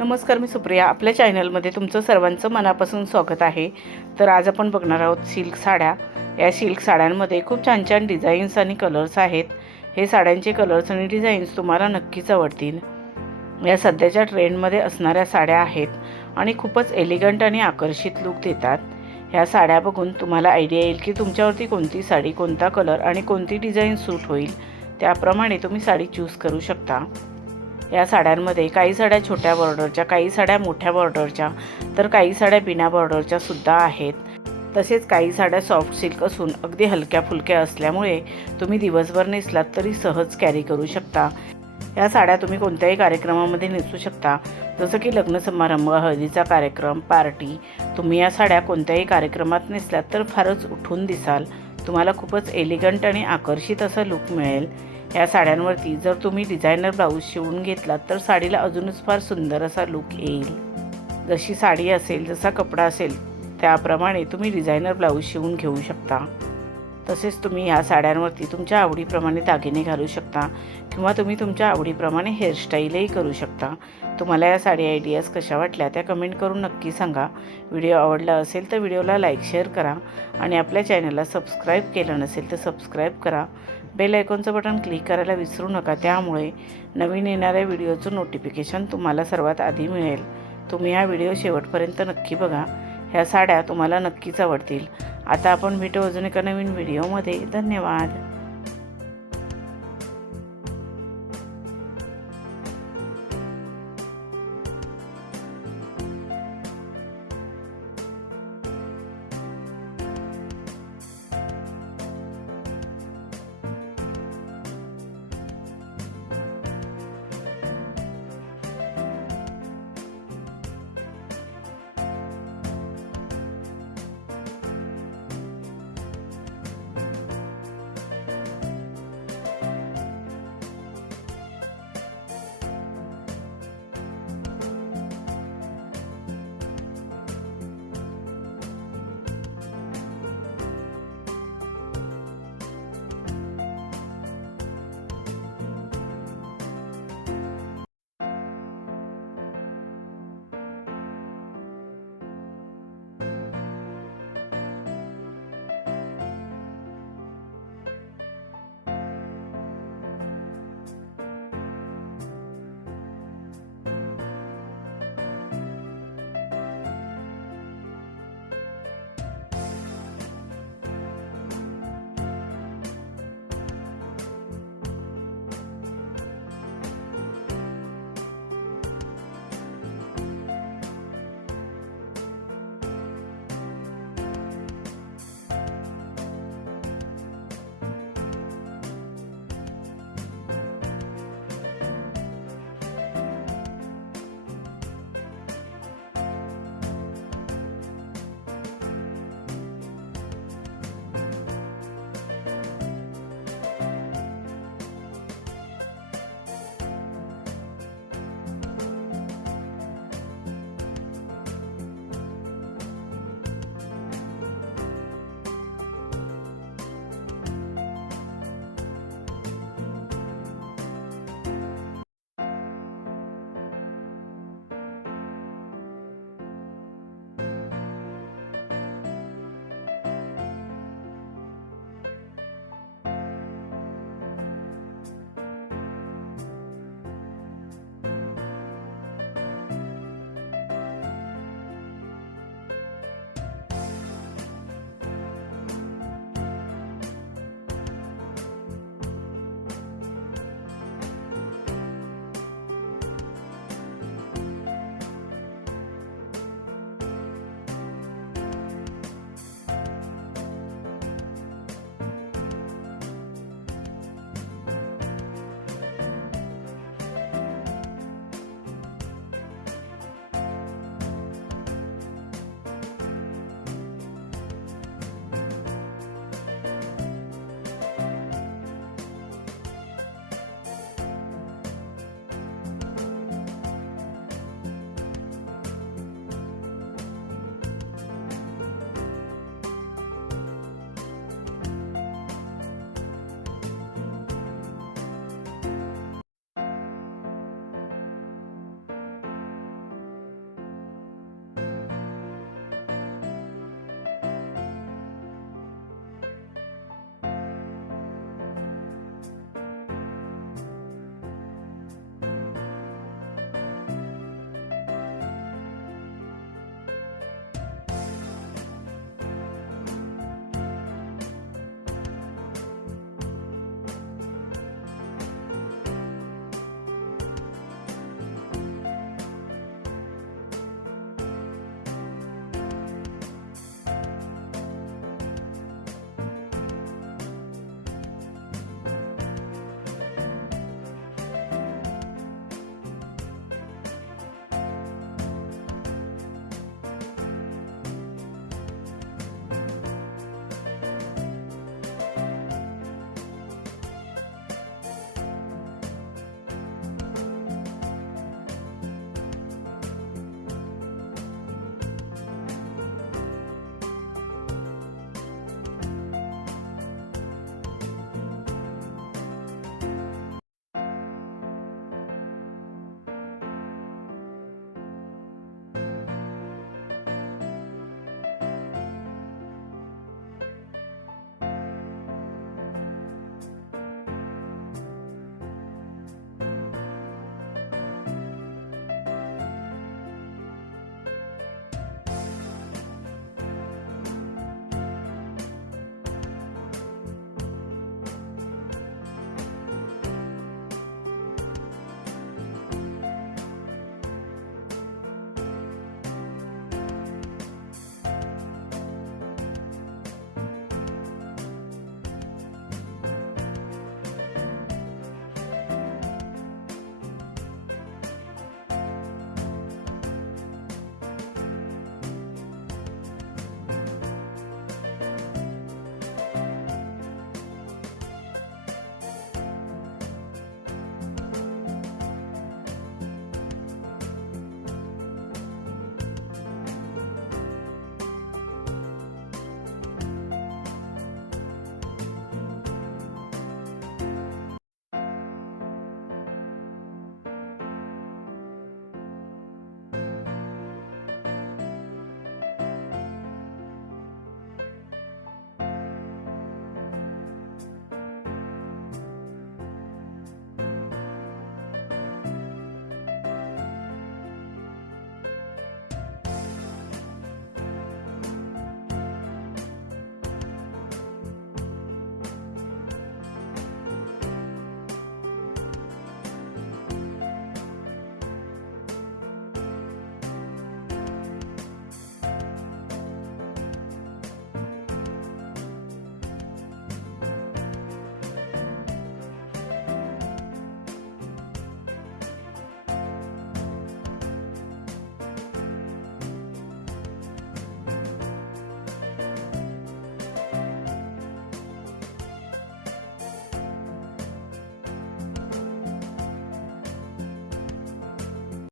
नमस्कार, मी सुप्रिया. आपल्या चॅनलमध्ये तुमचं सर्वांचं मनापासून स्वागत आहे. तर आज आपण बघणार आहोत सिल्क साड्या. या सिल्क साड्यांमध्ये खूप छान छान डिझाईन्स आणि कलर्स आहेत. हे साड्यांचे कलर्स आणि डिझाईन्स तुम्हाला नक्कीच आवडतील. या सध्याच्या ट्रेंडमध्ये असणाऱ्या साड्या आहेत आणि खूपच एलिगंट आणि आकर्षित लुक देतात. ह्या साड्या बघून तुम्हाला आयडिया येईल की तुमच्यावरती कोणती साडी, कोणता कलर आणि कोणती डिझाईन सूट होईल. त्याप्रमाणे तुम्ही साडी चूज करू शकता. या साड्यांमध्ये काही साड्या छोट्या बॉर्डरच्या, काही साड्या मोठ्या बॉर्डरच्या, तर काही साड्या बिना बॉर्डरच्या सुद्धा आहेत. तसेच काही साड्या सॉफ्ट सिल्क असून अगदी हलक्या फुलक्या असल्यामुळे तुम्ही दिवसभर नेसलात तरी सहज कॅरी करू शकता. या साड्या तुम्ही कोणत्याही कार्यक्रमामध्ये नेसू शकता, जसं की लग्न समारंभ, हळदीचा कार्यक्रम, पार्टी. तुम्ही या साड्या कोणत्याही कार्यक्रमात नेसलात तर फारच उठून दिसाल. तुम्हाला खूपच एलिगंट आणि आकर्षित असा लुक मिळेल. या साड्यांवरती जर तुम्ही डिझायनर ब्लाऊज शिवून घेतलात तर साडीला अजूनच फार सुंदर असा लुक येईल. जशी साडी असेल, जसा कपडा असेल त्याप्रमाणे तुम्ही डिझायनर ब्लाऊज शिवून घेऊ शकता. तसेच तुम्ही ह्या साड्यांवरती तुमच्या आवडीप्रमाणे दागिने घालू शकता किंवा तुम्ही तुमच्या आवडीप्रमाणे हेअरस्टाईलही करू शकता. तुम्हाला या साडी आयडियाज कशा वाटल्या त्या कमेंट करून नक्की सांगा. व्हिडिओ आवडला असेल तर व्हिडिओला लाईक, शेअर करा आणि आपल्या चॅनलला सबस्क्राईब केलं नसेल तर सबस्क्राईब करा. बेल आयकॉनचं बटन क्लिक करायला विसरू नका, त्यामुळे नवीन येणाऱ्या व्हिडिओचं नोटिफिकेशन तुम्हाला सर्वात आधी मिळेल. तुम्ही हा व्हिडिओ शेवटपर्यंत नक्की बघा. ह्या साड्या तुम्हाला नक्कीच आवडतील. आता आपण भेटू अजून एका नवीन व्हिडिओमध्ये. धन्यवाद.